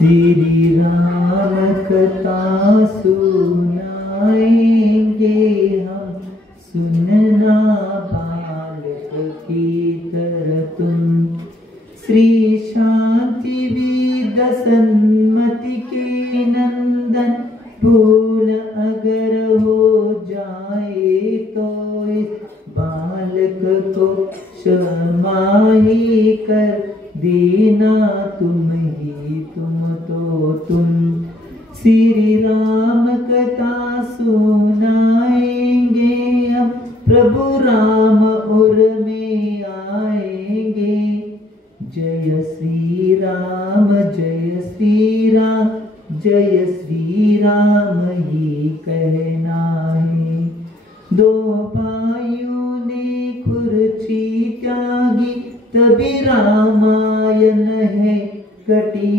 श्री राम कथा सुनाएंगे हम, सुनना बालक की तरह तुम। श्री शांति विद सन्मति के नंदन, भूल अगर हो जाए तो इस बालक को क्षमा ही कर देना, तुम ही तुम तो तुम। श्री राम कथा सुनाएंगे हम, प्रभु राम उर में आएंगे। जय श्री राम जय श्री राम, जय श्री राम ही कहना है। दो भाइयों ने कुर्सी त्यागी, तभी रामायण है कटी।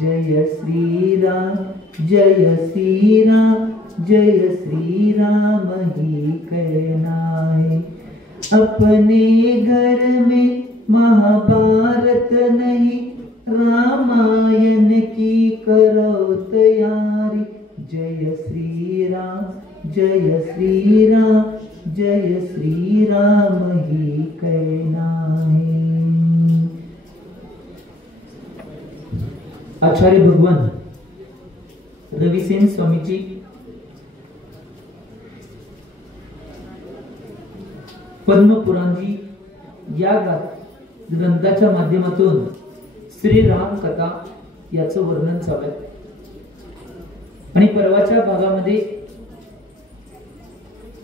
जय श्री राम जय श्री राम, जय श्री राम ही कहना है। अपने घर में महाभारत नहीं, रामायण की करो तैयारी। जय श्री राम जय श्री राम, जय श्री राम ही कहना है। आचार्य भगवान रविसेन स्वामीजी पद्मपुराणजी या ग्रंथाच्या माध्यमातून श्री राम कथा याचं वर्णन चालू आहे। आणि परवाच्या भागामध्ये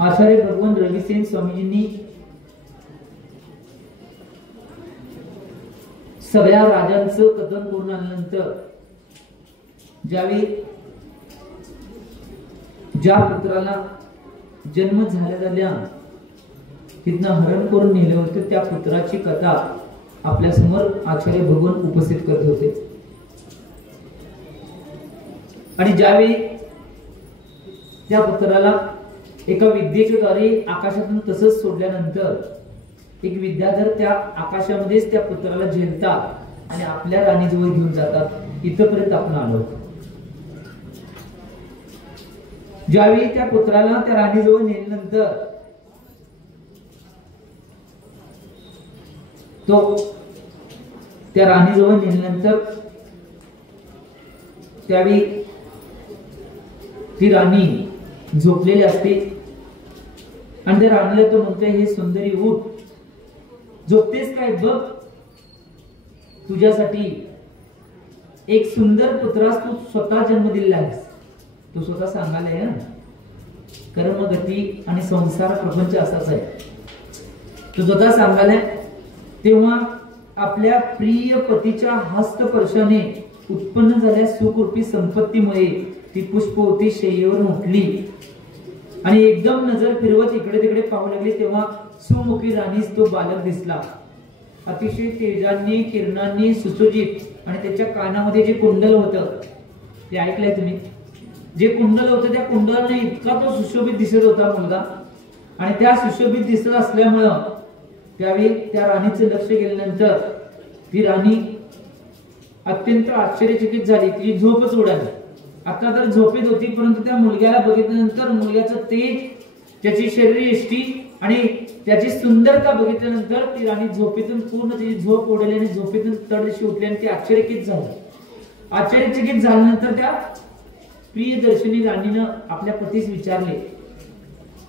आचार्य भगवान रविसेन स्वामीजींनी सगळ्या राजांचं कथन करून आल्यानंतर ज्यावेळी ज्या पुत्राला जन्म झाल्या तिथनं हरण करून नेले होते, त्या पुत्राची कथा आपल्या समोर आचार्य भगवान उपस्थित करत होते। आणि ज्यावेळी त्या पुत्राला एका विद्येच्या द्वारे आकाशातून तसंच सोडल्यानंतर एक विद्याधर त्या आकाशामध्येच त्या पुत्राला झेलतात आणि आपल्या राणीजवळ घेऊन जातात। इथपर्यंत आपण आलो। ज्यावेळी त्या पुत्राला त्या राणीजवळ नेल्यानंतर तो त्या राणीजवळ नेल्यानंतर त्यावेळी ती राणी झोपलेली असते आणि त्या राणीला तो म्हणतोय, हे सुंदरी उठ, झोपतेस काय, बघ तुझ्यासाठी एक सुंदर पुत्रास तू स्वतः जन्म दिलेला आहेस। तू स्वतः सांगायला कर्म गती आणि संसार प्रपंच असाच आहे। तू स्वतः सांगायला तेव्हा आपल्या प्रिय पतीच्या हस्तस्पर्शाने उत्पन्न झालेल्या सुखरूपी संपत्तीमुळे ती पुष्पवती शय्येवर उठली आणि एकदम नजर फिरवत इकडे तिकडे पाहू लागली। तेव्हा सुमुखी राणीस तो बालक दिसला, अतिशय तेजांनी किरणांनी सुशोभित, आणि त्याच्या कानामध्ये जे कुंडल होतं ते ऐकलंय तुम्ही, जे कुंडल होतं त्या कुंडलाने इतका तो सुशोभित दिसत होता मुलगा। आणि त्या सुशोभित दिसत असल्यामुळं त्यावेळी त्या राणीचं लक्ष गेल्यानंतर ती राणी अत्यंत आश्चर्यचकित झाली, तिची झोपच उडाली। आता तर झोपेत होती, परंतु त्या मुलग्याला बघितल्यानंतर मुलग्याचं तेज, त्याची शरीरयष्टी आणि त्याची सुंदरता बघितल्यानंतर ती राणी झोपेतून पूर्ण तिची झोप उडाली आणि झोपेतून तडशी उठली आणि ती आश्चर्यचकित झाली। आश्चर्यचकित झाल्यानंतर त्या प्रियदर्शनी राणीनं आपल्या पतीस विचारले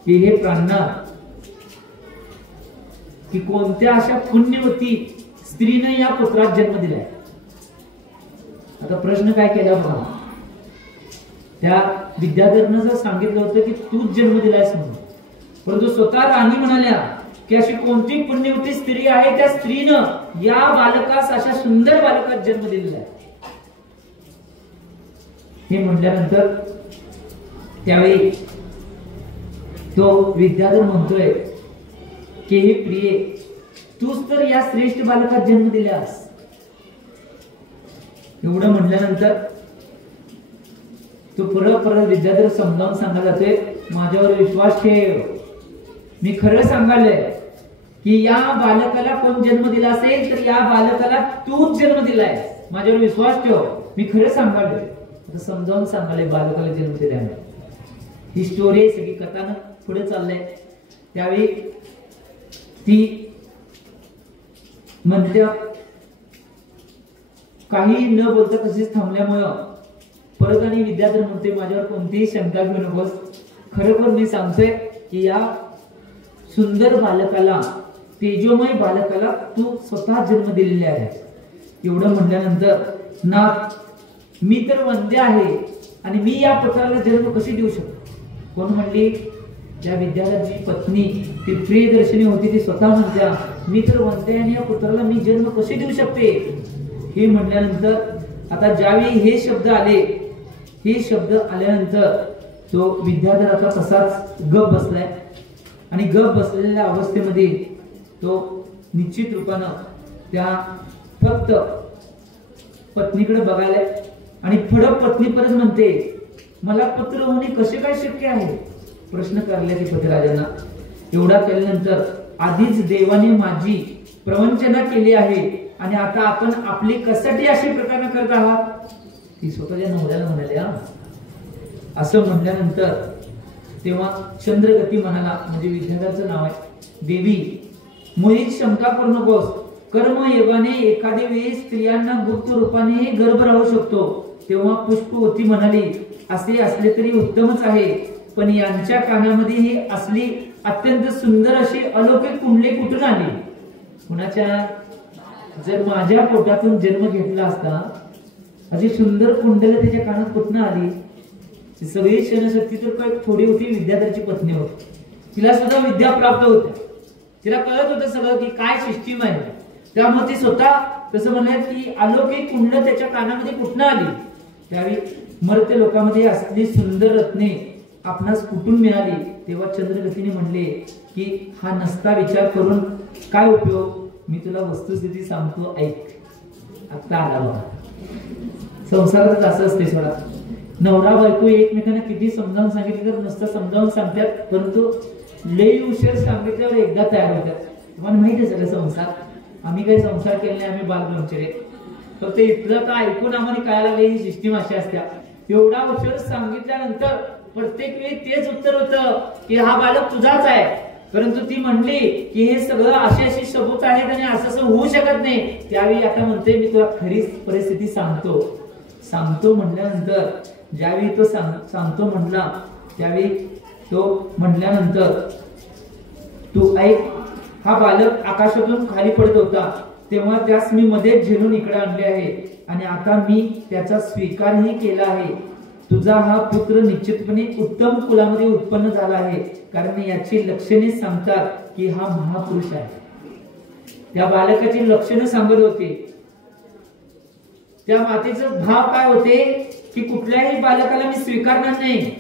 की हे प्राणनाथ, की कोणत्या अशा पुण्यवती स्त्रीने या पुत्रास जन्म दिलाय? आता प्रश्न काय केला बघा, त्या विद्याधरनं जर सांगितलं होतं की तूच जन्म दिलायस म्हणून, परंतु स्वतः राणी म्हणाल्या की अशी कोणती पुण्यवती स्त्री आहे, त्या स्त्रीनं या बालकास अशा सुंदर बालकास जन्म दिलेला आहे. हे म्हटल्यानंतर त्यावेळी तो विद्याधर म्हणतोय की हे प्रिये, तूच तर या श्रेष्ठ बालकात जन्म दिलास. एवढं म्हटल्यानंतर तो परत विद्याधर समजावून सांगायला जातोय, माझ्यावर विश्वास ठेव, मी खरं सांगायलंय की या बालकाला कोण जन्म दिला असेल तर या बालकाला तूच जन्म दिलाय. माझ्यावर विश्वास ठेव, मी खरं सांगायलंय. आता समजावून सांगायलंय बालकाला जन्म दिल्याने. ही स्टोरी सगळी कथानं पुढे चाललंय. त्यावेळी ती म्हणते, काही न बोलता तसेच थांबल्यामुळं परत आणि विद्याधर म्हणते, माझ्यावर कोणतीही शंका घेऊ नकोस, खरोखर मी सांगतोय की या सुंदर बालकाला, तेजोमय बालकाला तू स्वतः जन्म दिलेले आहे. एवढं म्हटल्यानंतर नाथ, मी तर वंद्य आहे आणि मी या पुत्राला जन्म कशी देऊ शकतो. कोण म्हणली? त्या विद्याधरची पत्नी, ती प्रियदर्शनी होती, ती स्वतः म्हणत्या, मी तर वंद्य आणि या पुत्राला मी जन्म कशी देऊ शकते. हे म्हटल्यानंतर आता ज्यावेळी हे शब्द आले, हे शब्द आल्यानंतर तो विद्याधर आता तसाच गप बसलाय आणि गप बसलेल्या अवस्थेमध्ये तो निश्चित रूपानं त्या फक्त पत्नीकडे बघायला आणि फडक पत्नी परत म्हणते, मला पुत्र होणे कसे काय शक्य आहे. प्रश्न करले ते पतिराजांना. एवढा केल्यानंतर आधीच देवाने माझी प्रवंचना केली आहे आणि आता आपण आपली कशासाठी अशी प्रकरण करत आहात. ती स्वतःच्या नवऱ्याला म्हणाल्या. असं म्हटल्यानंतर तेव्हा चंद्रगती म्हणाला, म्हणजे विद्याधराचं नाव आहे, देवी मुळीच शंका करू नकोस. कर्मयोगाने एखाद्या वेळी स्त्रियांना गुप्त रूपाने गर्भ राहू शकतो. तेव्हा पुष्पवती म्हणाली, असे असले तरी उत्तमच आहे, पण यांच्या कानामध्ये ही असली अत्यंत सुंदर अशी अलौकिक कुंडली कुठून आली. कुणाच्या? जर माझ्या पोटातून जन्म घेतला असता, अशी सुंदर कुंडली त्याच्या कानात कुठून आली. सगळी क्षणशक्ती तर काय थोडी होती, विद्याधरची पत्नी होती, तिला सुद्धा विद्या प्राप्त होत्या, तिला कळत होतं सगळं की काय सिस्टीम आहे. त्यामुळे ती स्वतः तसं म्हणलं की अलौकिक कुंडल त्याच्या कानामध्ये कुठून आली. त्यावेळी मर्त्य लोकांमध्ये असली सुंदर रत्ने आपणास कुठून मिळाली. तेव्हा चंद्रगतीने म्हणले की हा नसता विचार करून काय उपयोग, मी तुला वस्तुस्थिती सांगतो, ऐक. आता आला बघा. संसारात असं असते सोडा, नवरा बायको एकमेकांना किती समजावून सांगितलं तर नुसतं समजावून सांगतात, परंतु लई उशीर सांगितल्यावर एकदा तयार होतात. तुम्हाला माहिती आहे सगळं संसार. आम्ही काही संसार केले नाही, आम्ही बालब्रह्मचारी. फक्त इथलं का ऐकून आम्हाला कळायला लागले ही सिस्टीम अशी असत्या. एवढा उशीर सांगितल्यानंतर प्रत्येक वेळी तेच उत्तर होतं की हा बालक तुझाच आहे, परंतु ती म्हणली की हे सगळं अशी अशी सबूत आहेत आणि असं होऊ शकत नाही. त्यावेळी आता म्हणते मी तुला खरी परिस्थिती सांगतो म्हटल्यानंतर ज्यावेळी तो सांगतो म्हटला, त्यावेळी तो म्हटल्यानंतर तू ऐक, हा बालक आकाशातून खाली पडत होता, तेव्हा त्यास मी मध्ये झेलून इकडे आणले आहे आणि आता मी त्याचा स्वीकारही केला आहे. तुझा हा पुत्र निश्चितपणे उत्तम कुलामध्ये उत्पन्न झाला आहे, कारण याची लक्षणे सांगतात की हा महापुरुष आहे. त्या बालकाची लक्षणे सांगत होते. त्या मातेचं भाव काय होते की कुठल्याही बालकाला मी स्वीकारणार नाही.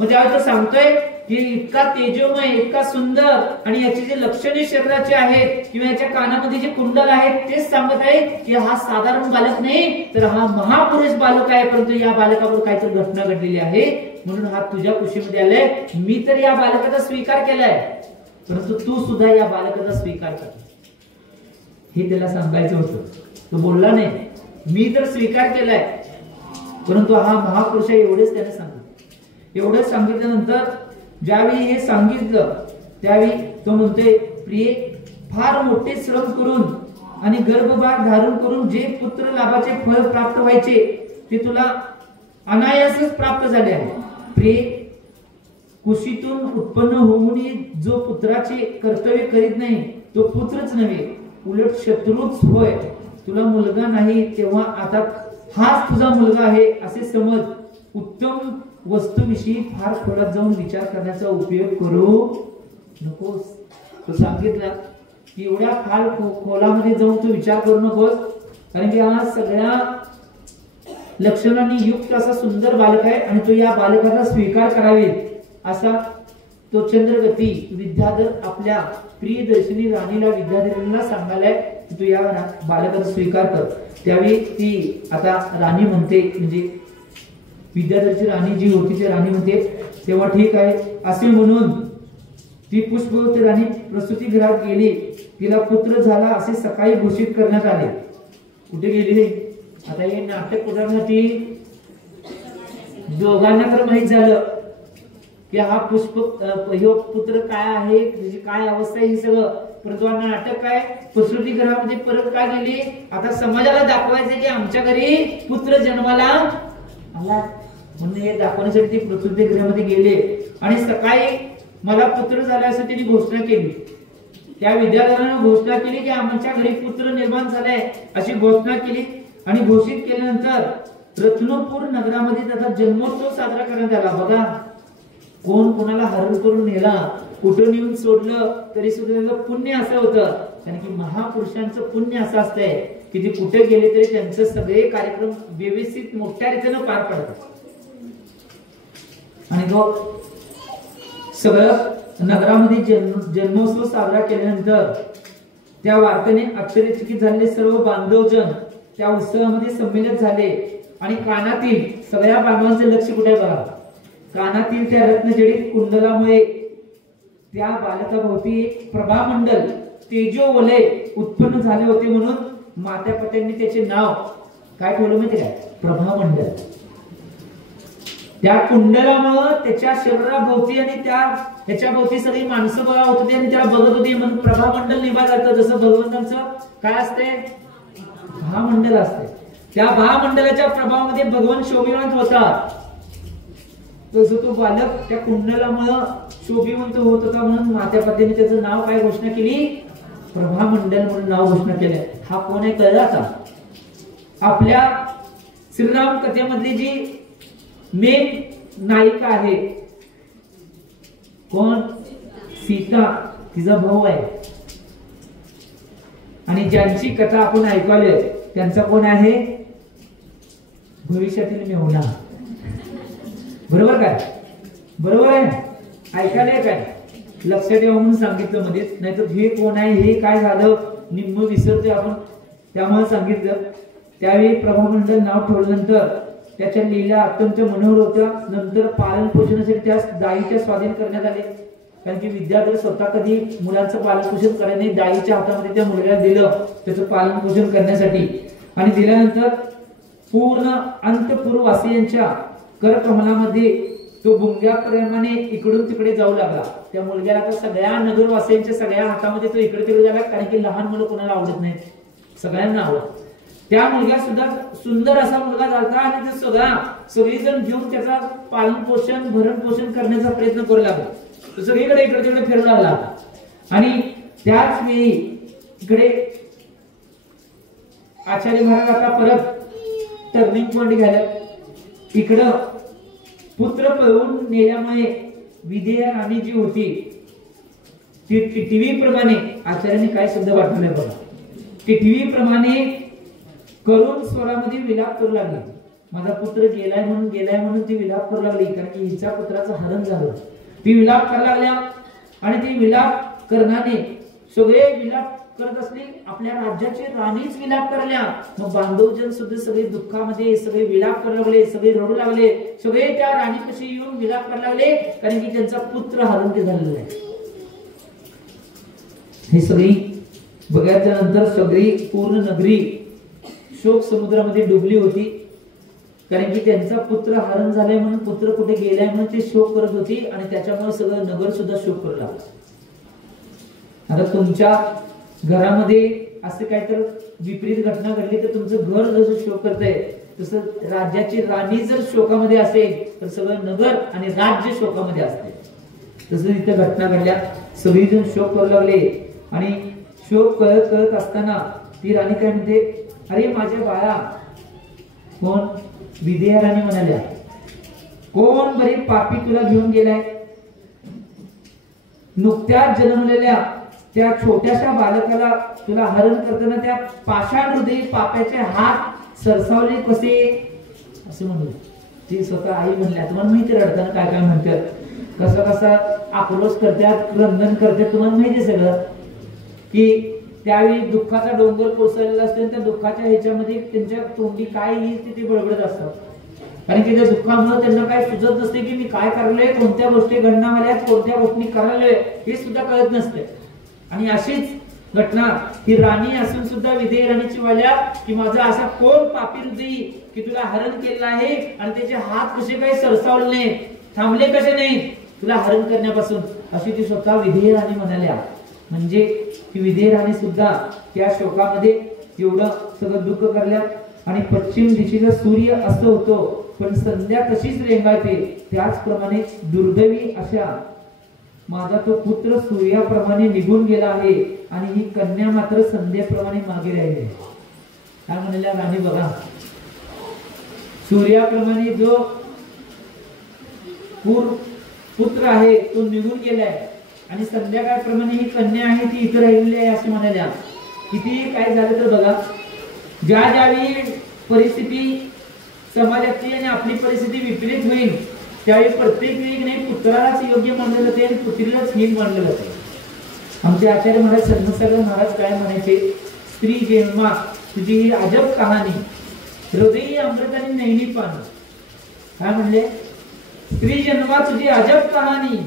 मग त्यावेळी तो सांगतोय की इतका तेजोमय, इतका सुंदर आणि याची जे लक्षणे शरीराची आहेत किंवा याच्या कानामध्ये जे कुंडल आहेत तेच सांगत आहे की हा साधारण बालक नाही तर हा महापुरुष बालक आहे. परंतु या बालकावर काहीतरी घटना घडलेली आहे म्हणून हा तुझ्या कुशीमध्ये आलाय. मी तर या बालकाचा स्वीकार केलाय, परंतु तू सुद्धा या बालकाचा स्वीकार कर, हे त्याला सांगायचं होतं. तो बोलला नाही, मी तर स्वीकार केलाय, परंतु हा महापुरुष आहे एवढेच त्याने सांगितलं. एवढंच सांगितल्यानंतर ज्यावेळी हे सांगितलं त्यावेळी तो म्हणतोय, प्रिय फार मोठे श्रम करून आणि गर्भभार धारण करून जे पुत्र लाभाचे फळ प्राप्त व्हायचे ते तुला अनायासच प्राप्त झाले आहे. प्रिय कुशीतून उत्पन्न होऊन जो पुत्राचे कर्तव्य करीत नाही तो पुत्रच नव्हे, उलट शत्रूच होय. तुला मुलगा नाही तेव्हा आता हाच तुझा मुलगा आहे असे समज. उत्तम वस्तूविषयी फार खोलात जाऊन विचार करण्याचा उपयोग करू नकोस. तो सांगितला की एवढ्या खाल खोलामध्ये जाऊन तू विचार करू नकोस, कारण की हा सगळ्या लक्षणांनी युक्त असा सुंदर बालक आहे आणि तो या बालकाचा स्वीकार करावे असा तो चंद्रगती विद्याधर आपल्या प्रियदर्शनी राणीला विद्याधरीला सांगायलाय की तू या बालकाचा स्वीकार कर. त्यावेळी ती आता राणी म्हणते, म्हणजे विद्याधरची राणी जी होती ती राणी म्हणते तेव्हा ठीक आहे असे म्हणून ती पुष्पवती राणी प्रसूतीगृहात गेली. तिला पुत्र झाला असे सकाळी घोषित करण्यात आले. कुठे गेली? आता हे नाटक उदाहरणासाठी दोघांना तर माहित झालं की हा पुत्र काय आहे, त्याची काय अवस्था आहे हे सगळं, परंतु हा नाटक काय प्रसूतीगृहामध्ये परत काय गेली? आता समाजाला दाखवायचं की आमच्या घरी पुत्र जन्माला आला, म्हणून हे दाखवण्यासाठी ती प्रसूतीगृहामध्ये गेले आणि सकाळी मला पुत्र झाला असं त्यांनी घोषणा केली. त्या विद्याधरानं घोषणा केली की आमच्या घरी पुत्र निर्माण झालाय अशी घोषणा केली आणि घोषित केल्यानंतर रत्नपूर नगरामध्ये त्याचा जन्मोत्सव साजरा करण्यात आला. बघा, कोण कोणाला हरण करून नेला, कुठं नेऊन सोडलं तरी सुद्धा त्याचं पुण्य असं होतं, कारण की महापुरुषांचं पुण्य असं असतंय की ते कुठे गेले तरी त्यांचे सगळे कार्यक्रम व्यवस्थित मोठ्या रीतीने पार पडतात. आणि तो सगळं नगरामध्ये जन्मोत्सव साजरा केल्यानंतर त्या वार्तेने आश्चर्यचकित झालेले सर्व बांधवजन त्या उत्सवामध्ये संमिलित झाले आणि कानातील सगळ्या बांधवांचे लक्ष कुठे बघा, कानातील त्या रत्नजडित कुंडलामुळे त्या बालकाभोवती एक प्रभामंडल तेजोवलय उत्पन्न झाले होते, म्हणून मातापित्यांनी त्याचे नाव काय ठेवलं माहिती काय? प्रभामंडल. त्या कुंडलामुळे त्याच्या शरीराभोवती आणि त्याच्या भोवती सगळी माणसं बघा होती आणि त्याला बघत होती, म्हणून प्रभामंडल निर्माण झालं. जसं भगवंतांचं काय असते? भामंडल असते. त्या भामंडलाच्या प्रभावामध्ये भगवान शोभिवंत होता, तसं तो बालक त्या कुंडलामुळे शोभिवंत होत होता, म्हणून मातापित्यांनी त्याचं नाव काय घोषणा केली? प्रभामंडल म्हणून नाव घोषणा केलं. हा कोण आहे कळलं आता? आपल्या श्रीराम कथेमधली जी मेन नायिका आहे कोण? सीता, तिचा भाऊ आहे. आणि ज्यांची कथा आपण ऐकवली त्यांचा कोण आहे? भविष्यातील मेहुणा. बरोबर काय? बरोबर आहे? ऐकायला काय? लक्षात ठेवा म्हणून सांगितलं मध्येच, नाहीतर हे कोण आहे, हे काय झालं निम्म विसरते आपण, त्यामुळे सांगितलं. त्यावेळी प्रभामंडल नाव ठेवल्यानंतर त्याच्या लीला अत्यंत मनोहर होत्या. नंतर पालन पोषणासाठी त्या दाईच्या स्वाधीन करण्यात आले, कारण की विद्याधर स्वतः कधी मुलांचं पालन पोषण करायने दाईच्या हातामध्ये त्या मुलग्याला दिलं त्याचं पालन पोषण करण्यासाठी. आणि दिल्यानंतर पूर्ण अंतपुरवासियांच्या करकमलामध्ये तो भुंग्या प्रेमाने इकडून तिकडे जाऊ लागला. त्या मुलग्याला आता सगळ्या नगरवासियांच्या सगळ्या हातामध्ये तो इकडे तिकडे झाला, कारण की लहान मुलं कोणाला आवडत नाही, सगळ्यांना आवडत. त्या मुलगा सुद्धा सुंदर असा मुलगा झाला आणि ते सगळीजण घेऊन त्याचा पालन पोषण भरण पोषण करण्याचा प्रयत्न करू लागला. तो सगळीकडे इकडे तिकडे फिरू लागला. आणि त्याच वेळी इकडे आचार्य महाराज आता परत टर्निंग पॉइंट घ्यायला, इकडं पुत्र पळवून नेल्यामुळे विदेह राणी जी होती ती टीव्ही प्रमाणे आचार्याने काय शब्द वाटले बघा, ती टीव्ही प्रमाणे करून स्वरामध्ये विलाप करू लागली. माझा पुत्र गेलाय म्हणून ती विलाप करू लागली, कारण की हिच्या पुत्राचं हरण झालं. ती विलाप करायला लागल्या आणि ती विलाप करण्याने सगळे विलाप करत असली. आपल्या राज्याची राणीच विलाप करल्या. मग बांधवजन सुद्धा सगळे दुःखामध्ये सगळे विलाप करायला लागले, सगळे रडू लागले, सगळे त्या राणीपाशी येऊन विलाप करायला लागले, कारण की त्यांचा पुत्र हरण ते झालेला आहे. हे सगळी बघायच्या नंतर सगळी पूर्ण नगरी शोक समुद्रामध्ये डुबली होती, कारण की त्यांचा पुत्र हरण झालाय म्हणून, पुत्र कुठे गेलाय म्हणून ते शोक करत होती. आणि त्याच्यामुळे सगळं नगर सुद्धा शोक करू लागलं. आता तुमच्या घरामध्ये असं काय तर विपरीत घटना घडली तर तुमचं घर जसं शोक करतंय, तसं राज्याची राणी जर शोकामध्ये असेल तर सगळं नगर आणि राज्य शोकामध्ये असते. तसं इथे घटना घडल्या, सगळीजण शोक करू लागले. आणि शोक करत करत असताना ती राणी काय म्हणते, अरे माझ्या बाळा, कोण? विदेह राणी म्हणाल्या, कोण बरी पापी तुला घेऊन गेलाय? नुकत्याच जन्मलेल्या त्या छोट्याशा बालकाला तुला हरण करताना त्या पाषाण हृदयी पाप्याचे हात सरसावले कसे असे म्हणले. ती स्वतः आई म्हणल्या. तुम्हाला माहिती रडताना काय काय म्हणतात, कसा कसा आक्रोश करतात, क्रंदन करतात, तुम्हाला माहिती सगळं. की त्यावेळी दुःखाचा डोंगर कोसळलेला असतो, त्या दुःखाच्या ह्याच्यामध्ये त्यांच्या तोंडी काय येईल ते बडबडत असतात. कारण की त्या दुःखामुळे त्यांना काय सुचत नसते की मी काय करलोय, कोणत्या गोष्टी घडणार आल्यात, कोणत्या गोष्टी करायलोय हे सुद्धा कळत नसते. आणि अशीच घटना ही राणी असून सुद्धा विधेय राणीची वाल्या की माझा असा कोण पापी हृदयी की तुला हरण केलेलं आहे आणि त्याचे हात कसे काही सरसावले नाही, थांबले कसे नाही तुला हरण करण्यापासून, अशी ती स्वतः विधेय राणी म्हणाल्या. म्हणजे ती विधेय राणी सुद्धा त्या शोकामध्ये एवढं सगळं दुःख करल्या. आणि पश्चिम दिशेला सूर्य अस्त होतो पण संध्या तशीच रेंगाळते, त्याचप्रमाणे दुर्दैवी अशा माझा तो पुत्र सूर्याप्रमाणे निघून गेला आहे आणि ही कन्या मात्र संध्याप्रमाणे मागे राहिली. काय म्हणल्या राणी बघा, सूर्याप्रमाणे जो पुत्र आहे तो निघून गेलाय आणि संध्याकाळप्रमाणे ही कन्या आहे ती इतर राहिलेली आहे असे म्हणाल्या. किती काय झालं तर बघा, ज्या ज्यावेळी परिस्थिती समाजाची आणि आपली परिस्थिती विपरीत होईल त्यावेळी प्रत्येक वेळी नाही पुत्रालाच योग्य मानलं जाते आणि पुत्रीलाच हीन मानलं जाते. आमचे आचार्य महाराज सर्वसागर महाराज काय म्हणायचे, स्त्री जन्मा तुझी ही अजब कहाणी, हृदयी अमृताने नैनी पाणी. काय म्हणले, स्त्री जन्मा तुझी अजब कहाणी,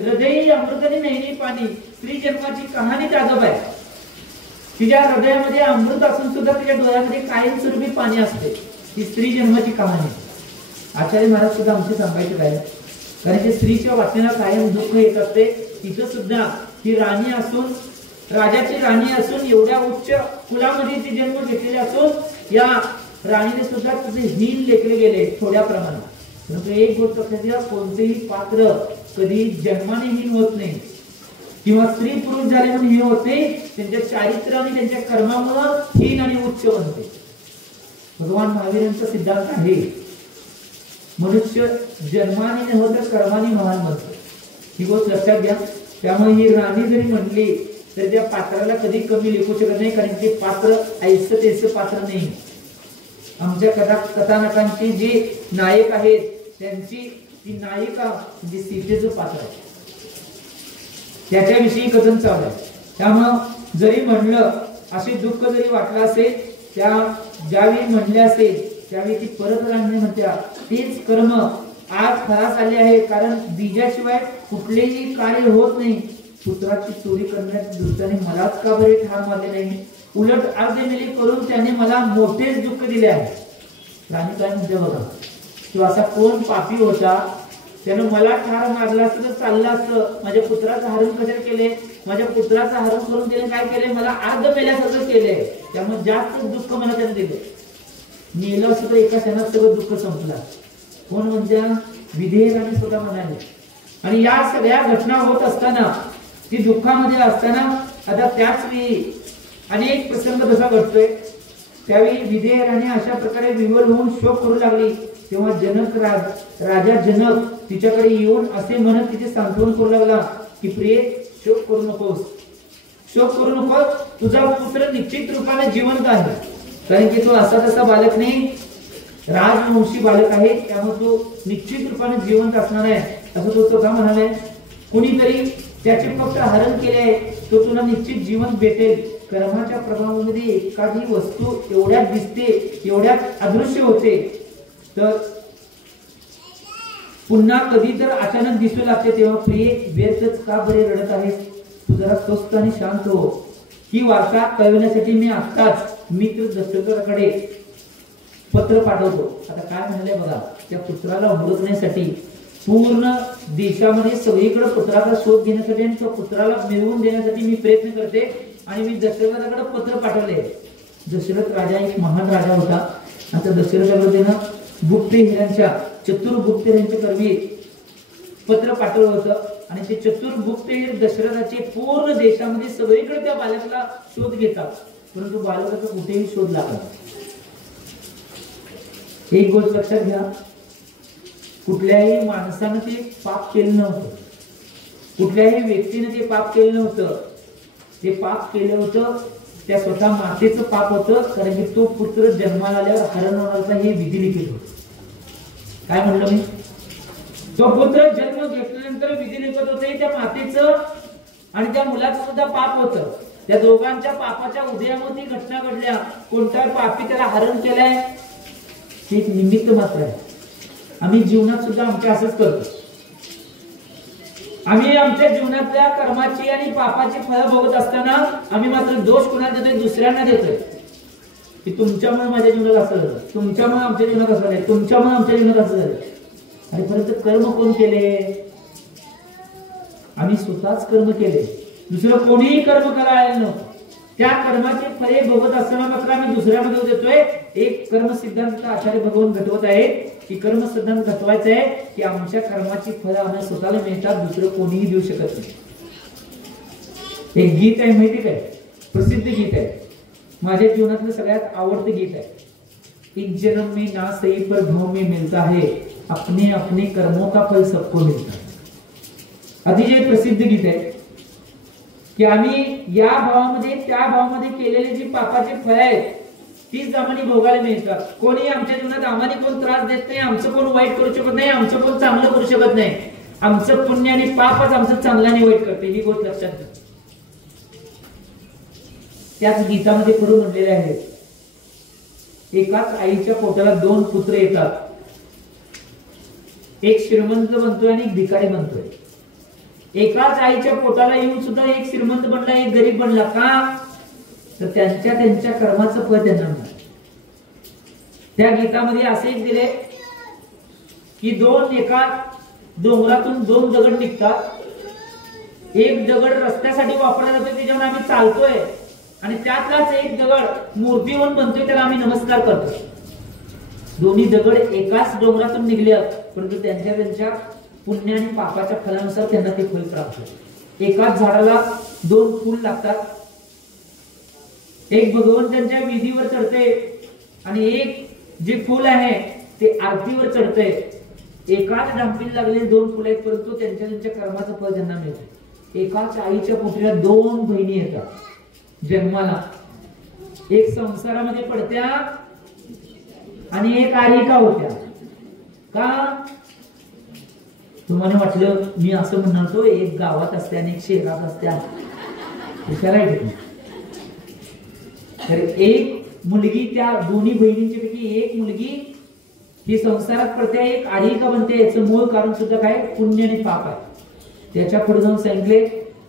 हृदयी अमृताने नैनी पाणी. स्त्री जन्माची कहाणीच अजब आहे. तिच्या हृदयामध्ये अमृत असून सुद्धा तिच्या डोळ्यामध्ये कायमस्वरूपी पाणी असते. ही स्त्री जन्माची कहाणी. आचार्य महाराज सुद्धा आमचे सांगायचे काय, कारण की स्त्रीच्या वाटण्याला कायम दुःख येत असते. तिथं सुद्धा ही राणी असून, राजाची राणी असून, एवढ्या उच्च कुलामध्ये ती जन्म घेतलेली असून या राणीने सुद्धा तिचे हीन लेखले गेले थोड्या प्रमाणात. परंतु एक गोष्ट लक्षात घ्या, कोणतेही पात्र कधी जन्माने हीन होत नाही किंवा स्त्री पुरुष झाले म्हणून हे होत नाही, त्यांच्या चारित्र्य आणि त्यांच्या कर्मामुळे हीन आणि उच्च बनते. भगवान महावीरांचा सिद्धांत आहे, मनुष्य जन्माने न होता कर्माने महान बनतो. ही गोष्ट लक्षात घ्या. त्यामुळे ही राणी जरी म्हणली तर त्या पात्राला कधी कमी लेखू शकत नाही, कारण ते पात्र ऐसं तेसं पात्र नाही. आमच्या कथानकांची जी नायक आहेत त्यांची ती नायिका म्हणजे सीतेचं पात्र आहे, त्याच्याविषयी कथन चालू आहे. त्यामुळं जरी म्हणलं असे दुःख जरी वाटलं असेल, त्या ज्यावेळी म्हणले असेल त्यावेळी ती परत राणी म्हणत्या तेच कर्म आज खरास आले आहे, कारण बीजाशिवाय कुठलेही कार्य होत नाही. पुत्राची चोरी करण्याच्या दृष्टीने मलाच का बरे ठार मारले नाही, उलट अर्धमेली करून त्याने मला मोठेच दुःख दिले आहे. राणी काय म्हणते बघा, तो असा कोण पापी होता त्यानं मला ठार मारला असतं तर चाललं असतं, माझ्या पुत्राचं हरण कशाला केले, माझ्या पुत्राचं हरण करून त्याने काय केले, मला अर्ध मेल्यासारखं केले, त्यामुळे जास्त दुःख मला त्याने दिले. नेलं असं तर एका क्षणात सगळं दुःख संपलं. कोण म्हणत्या, विधेय राणी स्वतः म्हणाले. आणि या सगळ्या घटना होत असताना, ती दुःखामध्ये असताना आता त्याच वेळी अनेक प्रसंग जसा घडतोय, त्यावेळी विधेय राणी अशा प्रकारे विवल होऊन शोक करू लागली. तेव्हा राजा जनक तिच्याकडे येऊन असे म्हणत तिचे सांत्वन करू लागला की प्रिय, शोक करू नकोस, शोक करू नकोस, तुझा पुत्र निश्चित रूपाने जिवंत आहे. कारण की तो असा तसा बालक नाही, राजवंशी बालक आहे, त्यामुळे तो निश्चित रूपाने जिवंत असणार आहे असं तो स्वतः म्हणाले. कुणीतरी त्याचे फक्त हरण केले आहे, तो तुला निश्चित जीवन भेटेल. कर्माच्या प्रभावामध्ये एखादी वस्तू एवढ्यात दिसते, एवढ्यात अदृश्य होते, तर पुन्हा कधी तर अचानक दिसू लागते. तेव्हा प्रिय, व्यर्थच का बरे रडत आहेस, तू जरा स्वस्थ आणि शांत हो. ही वार्ता कळवण्यासाठी मी आत्ताच मित्र दशरथाकडे पत्र पाठवतो. आता काय म्हणले बघा, त्या पुत्राला हुडकण्यासाठी पूर्ण देशामध्ये सगळीकडे पुत्राचा शोध घेण्यासाठी आणि त्या पुत्राला मिळवून देण्यासाठी मी प्रयत्न करते आणि मी दशरथाकडे पत्र पाठवले. दशरथ राजा एक महान राजा होता. आता दशरथाकडे गुप्तहेरांच्या चतुर्गुप्तहेरांच्या कर्मी पत्र पाठवलं होतं आणि ते चतुर्गुप्तहेर दशरथाचे पूर्ण देशामध्ये सगळीकडे त्या बालकाला शोध घेतात, परंतु बालकाचा कुठेही शोध लागला. एक गोष्ट लक्षात घ्या, कुठल्याही माणसानं ते पाप केलं नव्हतं, कुठल्याही व्यक्तीने ते पाप केलं नव्हतं. ते पाप केलं होतं, त्या स्वतः मातेचं पाप होतं, कारण की तो पुत्र जन्माला आल्यावर हरण होण्याचा हे विधी लिखित होत. काय म्हणलं मी? तो पुत्र जन्म घेतल्यानंतर विधी लिखत होते त्या मातेचं आणि त्या मुलाचं सुद्धा पाप होतं. त्या दोघांच्या पापाच्या उदयामध्ये घटना घडल्या. कोणत्या पापी त्याला हरण केलंय ते एक निमित्त मात्र आहे. आम्ही जीवनात सुद्धा आमच्या असंच करतो. आम्ही आमच्या जीवनातल्या कर्माची आणि पापाची फळं भोगत असताना आम्ही मात्र दोष कोणाला देतोय? दुसऱ्यांना देतोय की तुमच्यामुळे माझ्या जीवनात असं झालं, तुमच्यामुळे आमच्या जीवनात असं झालं, तुमच्यामुळे आमच्या जीवनात असं झालं. आणि परंतु कर्म कोण केले? आम्ही स्वतःच कर्म केले, दुसरं कोणीही कर्म करायला नव्हतं. त्या कर्माची फळे भोगत असताना मात्र आम्ही दुसऱ्यामध्ये देतोय. एक कर्म सिद्धांत आचार्य भगवान घटवत आहे की कर्म सिद्धांत घटवायचं आहे की आमच्या कर्माची फळं आम्हाला स्वतःला मिळतात, दुसरं कोणीही देऊ शकत नाही. एक गीत आहे माहिती काय? प्रसिद्ध गीत आहे, माझ्या जीवनातलं सगळ्यात आवडतं गीत आहे. एक जन्म में ना सही पर भाव में मिलता है, अपने अपने कर्मों का फल सबको मिलता है. अतिशय प्रसिद्ध गीत आहे की आम्ही या भावामध्ये त्या भावामध्ये केलेले जी पापाची फळं आहेत तीच आम्हाला भोगायला मिळतात. कोणी आमच्या जीवनात आम्हाला कोण त्रास देत नाही, आमचं कोण वाईट करू शकत नाही, आमचं कोण चांगलं करू शकत नाही. आमचं पुण्य आणि पापच आमचं चांगलं आणि वाईट करते, ही गोष्ट लक्षात घ्या. त्याच गीतामध्ये पुढे म्हणलेले आहे, एकाच आईच्या पोटाला दोन पुत्र येतात, एक श्रीमंत बनतोय आणि एक भिकारी बनतोय. एकाच आईच्या पोटाला येऊन सुद्धा एक श्रीमंत बनला, एक गरीब बनला. का? तर त्यांच्या कर्माचं फळ त्यांना मिळालं. त्या गीतामध्ये असे एक दिले की एका डोंगरातून दोन दगड निघतात. एक दगड रस्त्यासाठी वापरला जातोय, त्याच्यावर आम्ही चालतोय, आणि त्यातलाच एक दगड मूर्ती होऊन बनतोय, त्याला आम्ही नमस्कार करतो. दोन्ही दगड एकाच डोंगरातून निघले, परंतु त्यांच्या पुण्य आणि पापाच्या फलानुसार त्यांना ते फळ प्राप्त होते. एकाच झाडाला दोन फूल लागतात, एक भगवंतांच्या विधीवर चढते आणि एक जे फूल आहे ते आरतीवर चढते. एकाच डांपीला लागलेले दोन फुलं आहेत, परंतु त्यांच्या कर्माचं फळ त्यांना मिळते. एकाच आईच्या पोटऱ्यात दोन बहिणी येतात जन्माला, एक संसारामध्ये पडत्या आणि एक आरिका होत्या. का? तुम्हाला वाटलं मी असं म्हणतो एक गावात असते आणि एक शहरात असत्या, तर एक मुलगी त्या दोन्ही बहिणींच्या पैकी एक मुलगी ही संसारात पडते, एक आरिका बनते. याचं मूळ कारण सुद्धा काय? पुण्य आणि पाप आहे. त्याच्या पुढे जाऊन सांगितले,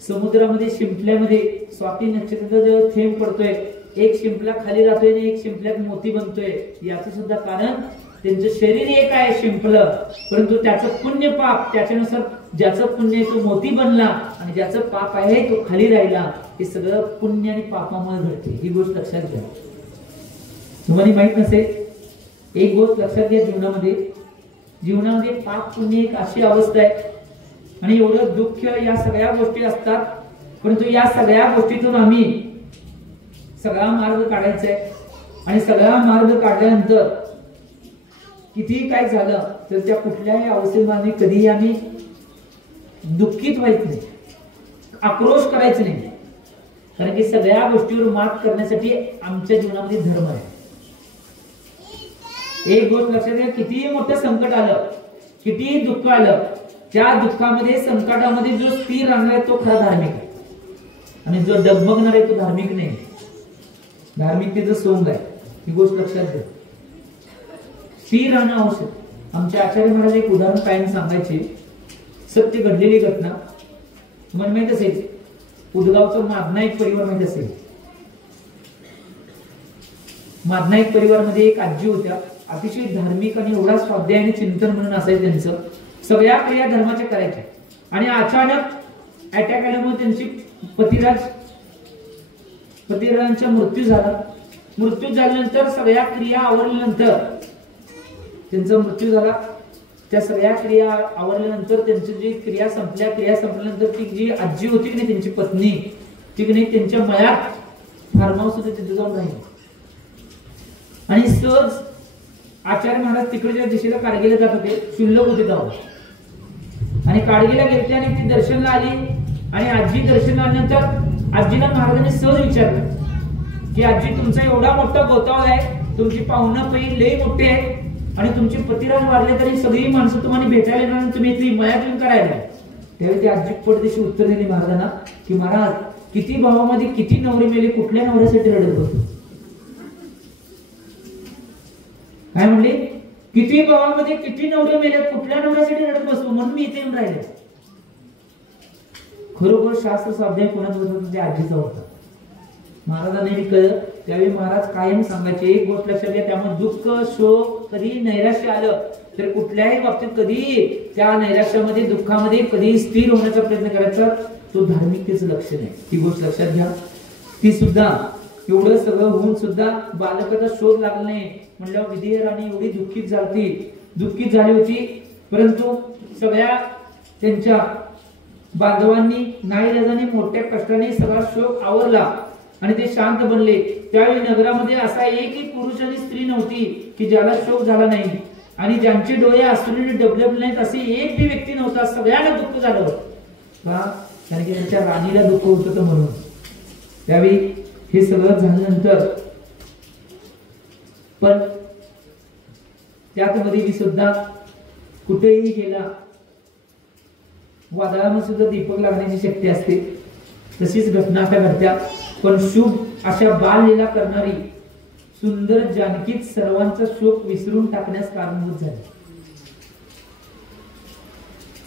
समुद्रामध्ये शिंपल्यामध्ये स्वाती नक्षत्राचा थेंब पडतोय, एक शिंपला खाली राहतोय आणि एक शिंपल्यात मोती बनतोय. याचं सुद्धा कारण त्यांचं शरीर एक आहे शिंपलं, परंतु त्याचं पुण्य पाप त्याच्यानुसार ज्याचं पुण्य तो मोती बनला आणि ज्याचं पाप आहे तो खाली राहिला. हे सगळं पुण्य आणि पापामुळे घडते, ही गोष्ट लक्षात घ्या. तुम्हाला माहित नसेल एक गोष्ट लक्षात घ्या, जीवनामध्ये पाप पुण्य एक अशी अवस्था आहे आणि एवढं दुःख या सगळ्या गोष्टी असतात, परंतु या सगळ्या गोष्टीतून आम्ही सगळा मार्ग काढायचा आहे. आणि सगळा मार्ग काढल्यानंतर किती काय झालं तर त्या कुठल्याही अवस्थेमध्ये कधीही आम्ही दुःखित व्हायचं नाही, आक्रोश करायचं नाही, कारण की सगळ्या गोष्टीवर मात करण्यासाठी आमच्या जीवनामध्ये धर्म आहे. एक गोष्ट लक्षात घ्या, कितीही मोठं संकट आलं, कितीही दुःख आलं, त्या दुःखामध्ये संकटामध्ये जो स्थिर राहणार आहे तो खरा धार्मिक आहे, आणि जो डगमगणार आहे तो धार्मिक नाही. धार्मिकतेचं सोंग आहे, ही गोष्ट लक्षात घ्या. स्थिर राहणं आवश्यक. आमच्या आचार्य महाराज एक उदाहरण कायम सांगायचे, सत्य घडलेली घटना. तुम्हाला माहित असेल उदगावचं मादनाईक परिवार माहित असेल. मादनाईक परिवारामध्ये एक आजी होत्या, अतिशय धार्मिक आणि एवढा स्वाध्याय आणि चिंतन म्हणून असायचं त्यांचं. सगळ्या क्रिया धर्माच्या करायच्या, आणि अचानक अटॅक आल्यामुळे त्यांची पतिराजांचा मृत्यू झाला. मृत्यू झाल्यानंतर सगळ्या क्रिया आवरल्यानंतर त्यांचा मृत्यू झाला. त्या सगळ्या क्रिया आवरल्यानंतर त्यांची जी क्रिया संपल्यानंतर ती जी आजी होती की नाही त्यांची पत्नी, ती की नाही त्यांच्या मळ्यात फार्म हाऊस होते तिथे जाऊन राहिली. आणि सहज आचार्य महाराज तिकडच्या दिशेला काडगीला जात होते, शुल्लक होते गाव, आणि काडगीला गेले आणि ती दर्शनला आली. आणि आजी दर्शनाला आल्यानंतर आजीला महाराजांनी सहज विचारलं की आजी तुमचा एवढा मोठा गोतावळा आहे, तुमची पाहुणं पै लई मोठे आहेत आणि तुमचे पतिराज वाढले तरी सगळी माणसं तुम्हाला भेटायला येणार, तुम्ही इथली मया घेऊन करायला. त्यावेळी ती आजी पडदेशी उत्तर दिली महाराजांना की महाराज किती भावामध्ये किती नवरे मेले, कुठल्या नवऱ्यासाठी रडत बसतो. काय म्हणले? किती भावामध्ये किती नवरे मेले, कुठल्या नवऱ्यासाठी रडत बसतो, म्हणून मी इथे येऊन राहिले. खरोखर शास्त्र स्वाध्याय कोणाच होता? ते आजीचा होता. महाराजांनी कळलं त्यावेळी महाराज कायम सांगायचे एक गोष्ट लक्षात घ्या, त्यामुळे दुःख शोक कधी नैराश्य आलं तर कुठल्याही बाबतीत कधी त्या नैराश्यामध्ये दुःखामध्ये कधी स्थिर होण्याचा प्रयत्न करायचा, तो धार्मिकतेचं लक्षण आहे. ती गोष्ट लक्षात घ्या. ती सुद्धा एवढं सगळं होऊन सुद्धा बालकाचा शोध लागला नाही म्हणल्यावर विदेह राणी एवढी दुःखित झाली होती. परंतु सगळ्या त्यांच्या बांधवांनी नाईलाजाने मोठ्या कष्टाने सगळा शोक आवरला आणि ते शांत बनले. त्यावेळी नगरामध्ये असा एकही पुरुष आणि स्त्री नव्हती की ज्याला शोक झाला नाही आणि ज्यांचे डोळे अश्रूने डबडबले नाहीत असे एक बी व्यक्ती नव्हता. सगळ्यांना दुःख झालं का? कारण की त्यांच्या राणीला दुःख होतं म्हणून. त्यावेळी हे सगळं झाल्यानंतर पण त्यामध्ये सुद्धा कुठेही गेला वादळामध्ये सुद्धा दीपक लागण्याची शक्ती असते. तशीच घटना आता घडत्या. पण शुभ अशा बाललीला करणारी सुंदर जानकीच सर्वांचा शोक विसरून टाकण्यास कारणीभूत झाली.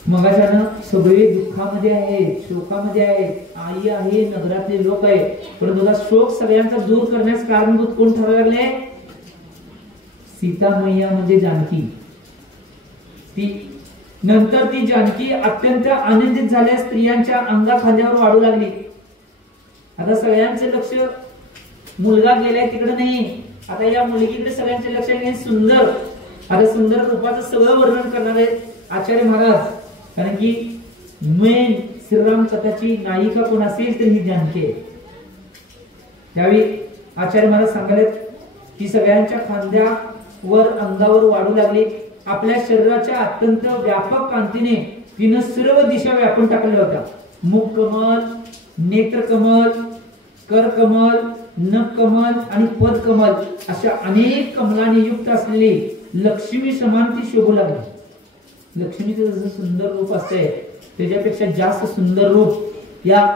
मगाच्यानं सगळे दुःखामध्ये आहेत, शोकामध्ये आहेत, आई आहे, नगरातले लोक आहेत, पण तुला शोक सगळ्यांचा दूर करण्यास कारणीभूत कोण ठरायला लागले? सीता मैया म्हणजे जानकी. नंतर ती जानकी अत्यंत आनंदित झाल्या, स्त्रियांच्या अंगा खांद्यावर वाढू लागली. आता सगळ्यांचे लक्ष मुलगा गेलाय तिकडे नाही, आता या मुलगीकडे सगळ्यांचे लक्ष आहे. सुंदर, आता सुंदर रूपाचं सगळं वर्णन करणार आहेत आचार्य महाराज. कारण की मेन श्रीराम कथाची नायिका कोण असेल तर ही जानकी आहे. त्यावेळी आचार्य महाराज सांगायला की सगळ्यांच्या खांद्यावर अंगावर वाढू लागली. आपल्या शरीराच्या अत्यंत व्यापक कांतीने तिनं सर्व दिशा व्यापून टाकल्या होत्या. मुख कमल, नेत्र कमल, कर कमल, नख कमल आणि पद कमल अशा अनेक कमलाने युक्त असलेली लक्ष्मी समान ती शोभू लागली. लक्ष्मीचं जसं सुंदर रूप असते त्याच्यापेक्षा जास्त सुंदर रूप या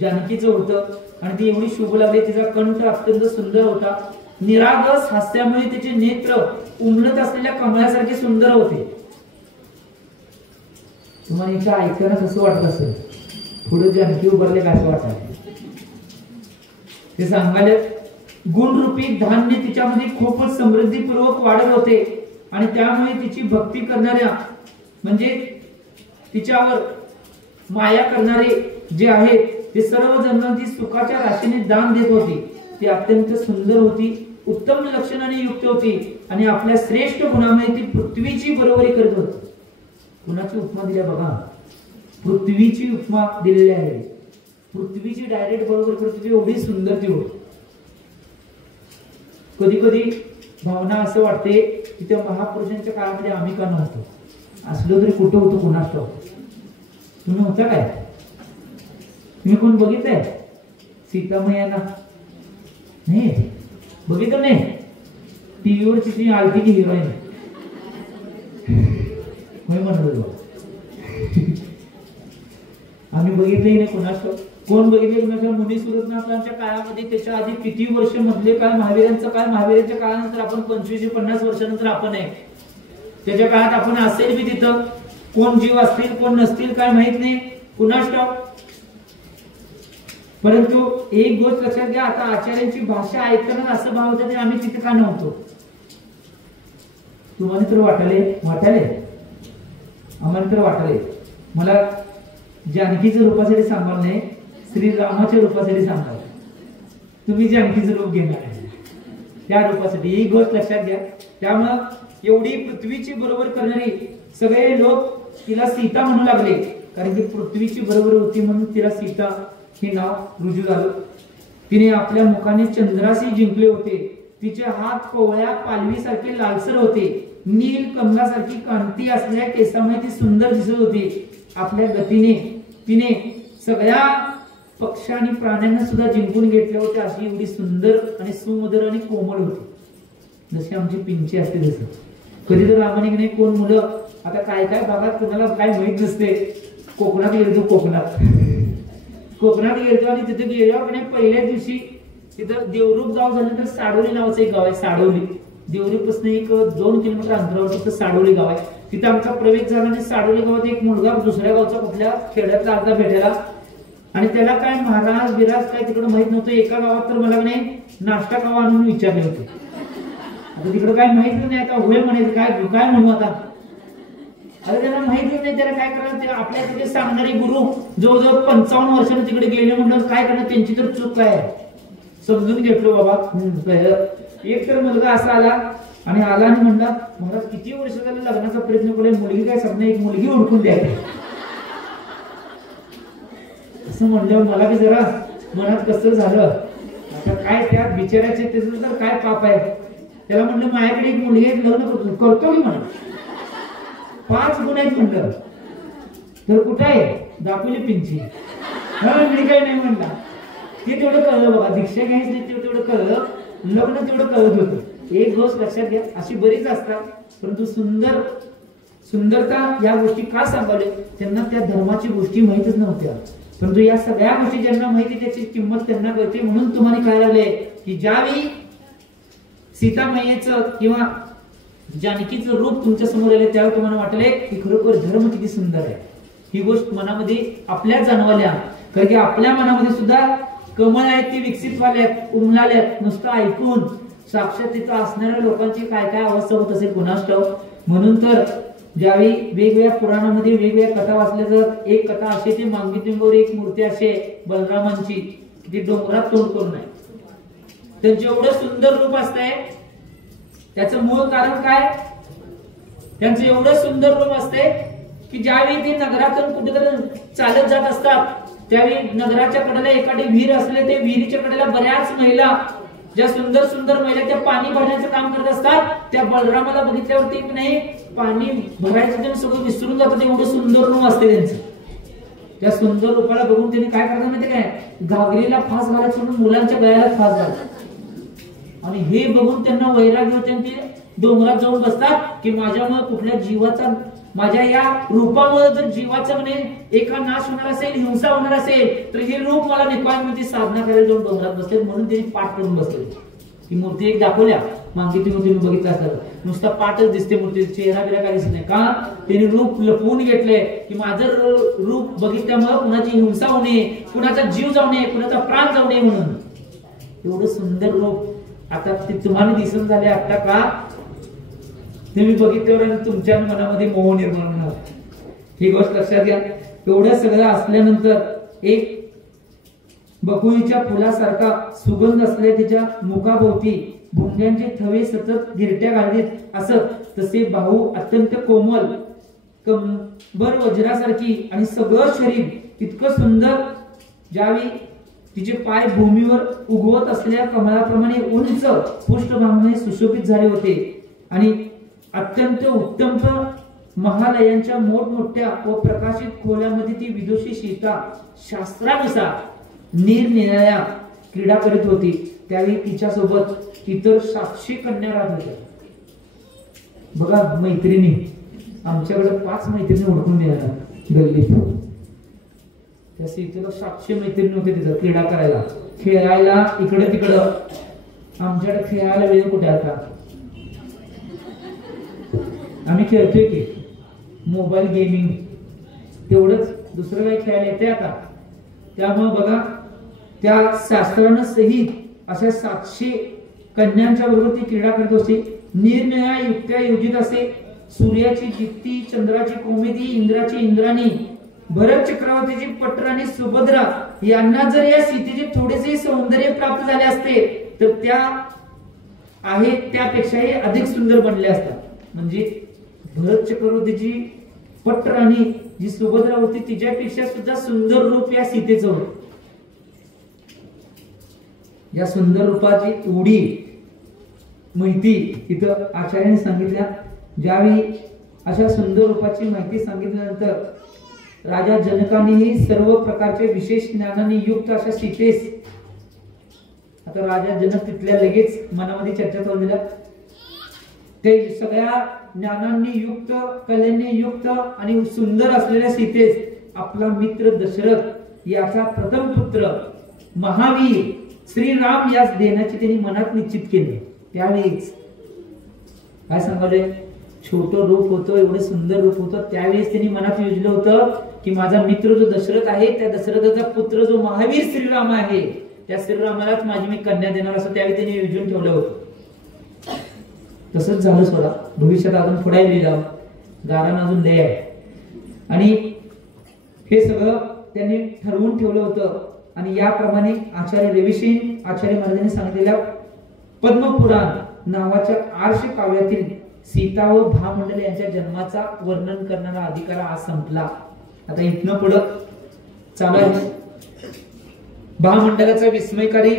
जानकीचं होतं आणि ती एवढी शोभू लागली. तिचा कंठ अत्यंत सुंदर होता. निरागस हास्यामुळे तिचे नेत्र उमलत असलेल्या कमळासारखे सुंदर होते. तुम्हाला इथं ऐकायला कसं वाटत असेल? पुढे जानकी उभारले काय वाटत ते सांगायला गुणरूपी धान्य तिच्यामध्ये खूपच समृद्धीपूर्वक वाढत होते आणि त्यामुळे तिची भक्ती करणाऱ्या म्हणजे तिच्यावर माया करणारे जे आहेत ते सर्व जणांना ती सुखाच्या राशीने दान देत होती. ती अत्यंत सुंदर होती, उत्तम लक्षणाने युक्त होती आणि आपल्या श्रेष्ठ गुणामुळे ती पृथ्वीची बरोबरी करत होती. कुणाची उपमा दिल्या बघा? पृथ्वीची उपमा दिलेली आहे. पृथ्वीची डायरेक्ट बरोबर करत होती, एवढी सुंदर ती होती. कधी कधी भावना असं वाटते की त्या महापुरुषांच्या काळामध्ये आम्ही का नव्हतो, असलो तरी कुठं होतो कुणाच ठाऊक. तुम्ही होता काय? तुम्ही कोण बघितलंय सीतामैयांना? नाही बघितलं नाही. टीव्हीवरची ती आलती की हिरोईन म्हणत आम्ही बघितलंही नाही कुणाच. कोण बघितले कुणाच्या? मुनी सुरतनाथांच्या काळामध्ये, त्याच्या आधी किती वर्ष मधले काय, महावीरांचं काय, महावीरांच्या काळानंतर आपण 25-50 वर्षानंतर आपण आहे. त्याच्या काळात आपण असेल बी तिथं, कोण जीव असतील कोण नसतील काय माहित नाही कुणाच ठाऊक. परंतु एक गोष्ट लक्षात घ्या, आता आचार्यांची भाषा ऐकताना असं भाव होतं की आम्ही तिथे का नव्हतो. तुम्हाला तर वाटाले आम्हाला तर वाटाले. मला जानकीच्या रूपासाठी सांगाल नाही, श्रीरामाच्या रूपासाठी सांगाल. तुम्ही जानकीचं रूप घेणार आहे त्या रूपासाठी, ही गोष्ट लक्षात घ्या. त्यामुळं एवढी पृथ्वीची बरोबर करणारी सगळे लोक तिला सीता म्हणू लागले, कारण की पृथ्वीची बरोबर होती म्हणून तिला सीता हे नाव रुजू झालं. तिने आपल्या मुखाने चंद्राशी जिंकले होते. तिचे हात कोवळ्या पालवीसारखे लालसर होते. नील कमलासारखी कांती असलेल्या केसामुळे ती सुंदर दिसत होती. आपल्या गतीने तिने सगळ्या पक्ष आणि प्राण्यांना सुद्धा जिंकून घेतल्या होत्या, अशी एवढी सुंदर आणि सुमधुर आणि कोमल होती, जशी आमची पिंची असते तसं. कधी तर आम्हाला नाही कोण मुलं, आता काय काय भागात कोणाला काय माहित नसते, कोकणात गेलो, कोकणात गेलो आणि तिथे गेल्यावर नाही पहिल्या दिवशी तिथं देवरूप गाव झालं तर साडोली नावाचं एक गाव आहे. साडोली देवरूपासून एक 2 किलोमीटर अंतरावर तिथं साडोली गाव आहे. तिथं आमचा प्रवेश झाला आणि साडोली गावात एक मुलगा दुसऱ्या गावचा कुठल्या खेड्यातला अर्धा भेटायला, आणि त्याला काय महाराज बिराज काय तिकडे माहित नव्हतं. एका गावात तर मला नाही नाश्ता खावा आणून विचारले होते. आता तिकडे काय माहित नाही, आता होय म्हणायचं काय काय म्हणू आता. आता त्याला माहितीच नाही, त्याला काय करायचं. ते आपल्या तिथे सांगणारे गुरु जवळजवळ 55 वर्षांनी तिकडे गेले, म्हटलं काय करणार, त्यांची तर चूक काय आहे. समजून घेतलो बाबा. एक तर मुलगा असा आला आणि म्हणला महाराज किती वर्ष झाले लग्नाचा प्रयत्न केला, मुलगी काय सांगणार, एक मुलगी ओळखून द्यायची. असं म्हणल्यावर मला बी जरा मनात कसं झालं. आता काय त्या बिचाराचे त्याचं तर काय पाप आहे. त्याला म्हणलं माझ्याकडे एक मुलगी आहे, लग्न करतो की म्हणा, 5 गुण आहेत म्हणलं. तर कुठं आहे, दाखवली पिंची. मी काय नाही म्हणला. ते तेवढं कळलं बघा, दीक्षा घ्यायच नाही ते तेवढं कळलं, लग्न तेवढं कळत होतं. एक गोष्ट लक्षात घ्या, अशी बरीच असतात, परंतु सुंदरता या गोष्टी का सांगावले, त्यांना त्या धर्माची गोष्टी माहितच नव्हत्या. परंतु या सगळ्या गोष्टी ज्यांना माहिती त्याची किंमत त्यांना कळते. म्हणून तुम्हाला काय लागले की ज्यावेळी सीतामाईचं किंवा जानकीचं रूप तुमच्या समोर आले त्यावेळी तुम्हाला वाटले की खरोखर धर्म किती सुंदर आहे. ही गोष्ट मनामध्ये आपल्या जाणवल्या, कारण की आपल्या मनामध्ये सुद्धा कमळ आहेत ती विकसित व्हाल्यात, उमलाल्यात. नुसतं ऐकून साक्षात तिथं असणाऱ्या लोकांची काय काय अवस्था होत असेल कुणास ठाऊक. म्हणून तर ज्यावेळी वेगवेगळ्या पुराणामध्ये वेगवेगळ्या कथा वाचल्या जातात, एक कथा अशी ती मांगीतुंगावर एक मूर्ती असे बलरामांची, ती डोंगरात तोंड करून आहे. त्यांचं एवढं सुंदर रूप असतंय, त्याचं मूळ कारण काय, त्यांचं एवढं सुंदर रूप असते की ज्यावेळी ते नगरातून कुठेतरी चालत जात असतात त्यावेळी नगराच्या कडेला एखादी विहीर असले, ते विहिरीच्या कडेला बऱ्याच महिला, ज्या सुंदर सुंदर महिला त्या पाणी भरण्याचं काम करत असतात. त्या बलरामाला बघितल्यावरती नाही पाणी भरायचं ते सगळं विसरून जातात, एवढं सुंदर रूप असते त्यांचं. त्या सुंदर रूपाला बघून त्यांनी काय करतात माहिती काय, घागरीला फास घालायचं सोडून मुलांच्या गळ्याला फास घालतात. आणि हे बघून त्यांना वैराग्य होते आणि ते डोंगरात जाऊन बसतात की माझ्यामुळे कुठल्या जीवाचा, माझ्या या रूपामुळे जर जीवाचा म्हणे एका नाश होणार असेल, हिंसा होणार असेल, तर हे रूप मला निपाय मध्ये साधना करायला जाऊन डोंगरात बसले. म्हणून त्यांनी पाठ करून बसले. ही मूर्ती एक दाखवल्या मागितली मूर्ती बघितलं असतं, नुसता पाठच दिसते, मूर्ती चेहरा बिरा काय दिसत नाही. का त्यांनी रूप लपवून घेतले की माझं रूप बघितल्यामुळे कुणाची हिंसा होणे, कुणाचा जीव जाऊ नये, कुणाचा प्राण जाऊ नये म्हणून. एवढं सुंदर रूप आता ते तुम्हाला दिसून झाले. आता का तुम्ही बघितल्यावर तुमच्या मनामध्ये मोह निर्माण होणार, ही गोष्ट लक्षात घ्या. एवढं सगळं असल्यानंतर एक बकुळीच्या फुलासारखा सुगंध असलेल्या तिच्या मुखाभोवती भुंग्यांचे थवे सतत गिरट्या घालीत असत, तसे बाहू अत्यंत कोमल, कंबर वज्रासारखी आणि सगळं शरीर इतकं सुंदर. ज्यावेळी तिचे पाय भूमीवर उगवत असलेल्या कमळाप्रमाणे उंच पृष्ठभागाने सुशोभित झाले होते आणि अत्यंत उत्तम महालयांच्या मोठमोठ्या व प्रकाशित खोल्यामध्ये ती विदुषी सीता शास्त्रानुसार निरनिराळ्या क्रीडा करीत होती. त्यावेळी तिच्यासोबत इतर 700 कन्या राहत होत्या. बघा मैत्रिणी, आमच्याकडे 5 मैत्रिणी ओळखून द्यायला गल्लीत. त्या सीतेला 700 मैत्रिणी होते तिथं क्रीडा करायला, खेळायला इकडे तिकडं. आमच्याकडे खेळायला वेळ कुठे आता, आम्ही खेळतोय की मोबाईल गेमिंग तेवढंच, दुसरं काही खेळायला येते आता. त्यामुळे बघा त्या शास्त्रानं सहित अशा 700 कन्यांच्या बरोबर ती क्रीडा करत असते. निरनिराळ्या युक्त्या योजित असे. सूर्याची दीप्ती, चंद्राची कोमेदी, इंद्राची इंद्राणी, भरत चक्रवर्तीची पट्र आणि सुभद्रा यांना जर या सीतेचे थोडेसे सौंदर्य प्राप्त झाले असते तर त्या आहेत त्यापेक्षाही अधिक सुंदर बनले असतात. म्हणजे भरत चक्रवर्तीची पट्र आणि जी सुभद्रा होती तिच्यापेक्षा सुद्धा सुंदर रूप या सीतेचं होतं. या सुंदर रूपाची एवढी माहिती इथं आचार्याने सांगितल्या. ज्यावेळी अशा सुंदर रूपाची माहिती सांगितल्यानंतर राजा जनकानेही सर्व प्रकारचे विशेष ज्ञानाने युक्त अशा सीतेस, आता राजा जनक तिथल्या लगेच मनामध्ये चर्चा चालू दिला, ते सगळ्या ज्ञानांनी युक्त, कलेने युक्त आणि सुंदर असलेल्या सीतेस आपला मित्र दशरथ याचा प्रथम पुत्र महावीर श्रीराम यास देण्याचे त्यांनी मनात निश्चित केले. त्यावेळेस काय सांगाले, छोटं रूप होतं, एवढं सुंदर रूप होतं, त्यावेळेस त्यांनी मनात योजलं होतं की माझा मित्र जो दशरथ आहे, त्या दशरथाचा पुत्र जो महावीर श्रीराम आहे, त्या श्रीरामालाच माझी मी कन्या देणार, असं त्यावेळी त्यांनी योजून ठेवलं होतं. तसंच झालं सोडा. भविष्यात अजून पुढे लिहिलं, गारण अजून लय आहे. आणि हे सगळं त्यांनी ठरवून ठेवलं होतं. आणि याप्रमाणे आचार्य रविसेन आचार्य महाराजांनी सांगितलेल्या पद्मपुराण नावाच्या आर्ष काव्यातील सीता व भामंडल यांच्या जन्माचा वर्णन करणारा अधिकार आज संपला. आता इथनं पुढं चालू आहे भामंडलाचा विस्मयकारी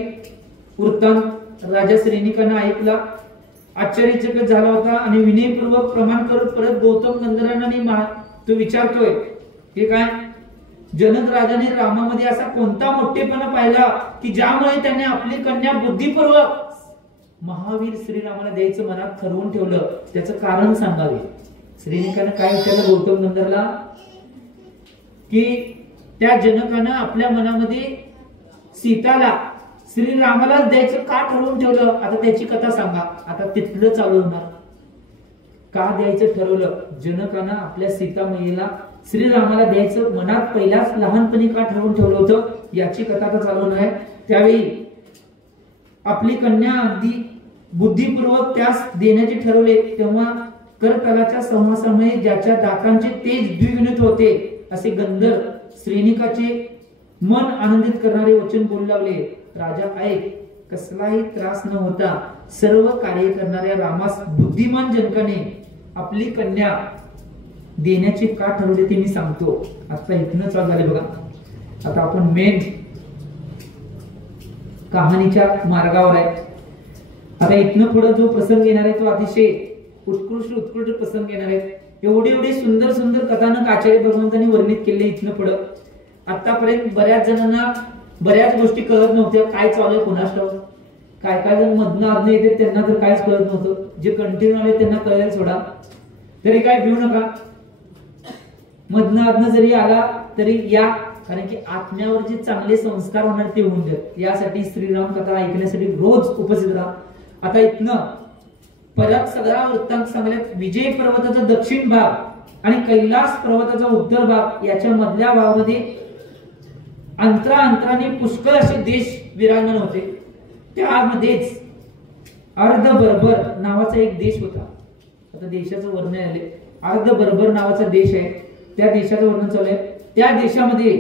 वृत्तांत. राजा श्रेणिकांना ऐकला, आश्चर्यचकित झाला होता आणि विनयपूर्वक प्रमाण करत परत गौतम नंदरानाने तो विचारतोय की काय, जनक राजाने रामामध्ये असा कोणता मोठेपणा पाहिला की ज्यामुळे त्याने आपली कन्या बुद्धिपूर्वक महावीर श्रीरामाला द्यायचं मनात ठरवून ठेवलं, त्याचं कारण सांगावे. श्रेणिकाने काय विचारलं गौतम नंदरला की त्या जनकानं आपल्या मनामध्ये सीताला श्रीरामाला द्यायचं का ठरवून ठेवलं, आता त्याची कथा सांगा. आता तिथलं चालू होणार. का द्यायचं ठरवलं, जनकानं आपल्या सीतामाईला श्रीरामाला द्यायचं मनात पहिल्याच लहानपणी का ठरवून ठेवलं होतं, याची कथा आता चालू आहे. त्यावेळी आपली कन्या अगदी बुद्धिपूर्वक त्यास देण्याचे ठरवले, तेव्हा करतलाच्या सहवासामुळे ज्याच्या दातांचे तेज द्विगुणित होते असे गंधर्व श्रेणिकाचे मन आनंदित करणारे वचन बोलू लागले. राजा ऐक, कसलाही त्रास न होता सर्व कार्य करणाऱ्या रामास बुद्धिमान जनकाने आपली कन्या देण्याचे का ठरवले ते मी सांगतो. आता इथनं चालू झाले बघा. आता आपण मेन कहाणीच्या मार्गावर आहे. आता इथनं पुढे जो प्रसंग येणार आहे तो अतिशय उत्कृष्ट प्रसंग येणार आहे. एवढे सुंदर सुंदर कथानक आचार्य भगवंतांनी वर्णित केले. इथनं पुढे आतापर्यंत बऱ्याच जणांना बऱ्याच गोष्टी कळत नव्हत्या, काय चालू आहे कोणास ठाऊक. काय काय जण मधनं आज्ञा येते त्यांना तर काहीच कळत नव्हतं, जे कंटिन्यू आले त्यांना कळेल सोडा. तरी काय भिऊ नका, मधनं आज्ञा जरी आला तरी या, कारण की आत्म्यावर जे चांगले संस्कार होणार ते होऊन देत. यासाठी श्रीराम कथा ऐकण्यासाठी रोज उपस्थित राहा. आता इथनं परत सगळा वृत्तांत सांगल्यात. विजय पर्वताचा दक्षिण भाग आणि कैलास पर्वताचा उत्तर भाग याच्या मधल्या भागामध्ये अंतराने पुष्कळ असे देश विराजमान होते. त्यामध्येच अर्धबर्बर नावाचा एक देश होता. आता देशाचं वर्णन आले. अर्धबर्बर नावाचा देश आहे, त्या देशाचं वर्णन चालू आहे. त्या देशामध्ये